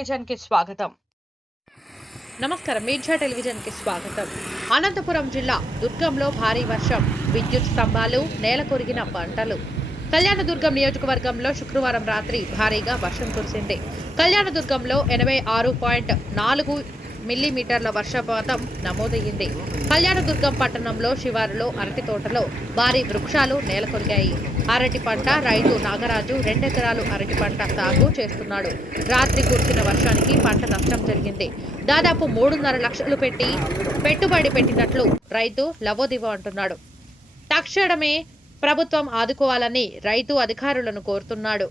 Television కి స్వాగతం. నమస్కారం. మీర్జా టెలివిజన్ కి స్వాగతం. అనంతపురం జిల్లా దుర్గంలో భారీ వర్షం, విద్యుత్ స్తంభాలు, నేల కొరిగిన పంటలు. కళ్యాణదుర్గం నియోజకవర్గంలో శుక్రవారం రాత్రి భారీగా వర్షం కురిసింది. కళ్యాణదుర్గంలో 86.4 మిల్లీమీటర్ల వర్షపాతం నమోదయ్యింది. కళ్యాణదుర్గం పట్టణంలో శివారులో అరటి తోటలో భారీ వృక్షాలు నేలకొరిగాయి. అరటి పంట రైతు నాగరాజు 2 ఎకరాలు అరటి పంట సాగు చేస్తున్నాడు. రాత్రి కురిసిన వర్షానికి పంట నష్టం జరిగింది. దాదాపు 3.5 లక్షలు పెట్టుబడి పెట్టినట్లు రైతు లవోదివో అంటున్నాడు. తక్షణమే ప్రభుత్వం ఆదుకోవాలని రైతు అధికారులను కోరుతున్నాడు.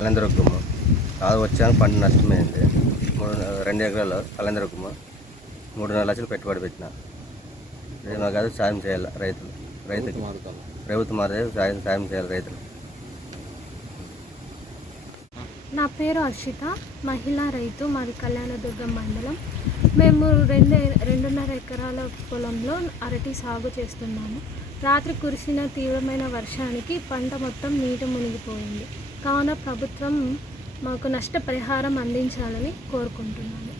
కళ్యాణదుర్గమ్మ అది వచ్చాక పంట నష్టమైంది. 2 ఎకరాలు కళ్యాణదుర్గమ్మ 3.5 లక్షలు పెట్టుబడి పెట్టిన. మాకు అది సాయం చేయాలి రైతుకి ప్రభుత్వం సాయం చేయాలి రైతులు. నా పేరు అర్షిత, మహిళా రైతు. మాది కళ్యాణదుర్గం మండలం. మేము 2.5 ఎకరాల పొలంలో అరటి సాగు చేస్తున్నాము. రాత్రి కురిసిన తీవ్రమైన వర్షానికి పంట మొత్తం నీట మునిగిపోయింది. కావున ప్రభుత్వం మాకు నష్టపరిహారం అందించాలని కోరుకుంటున్నాను.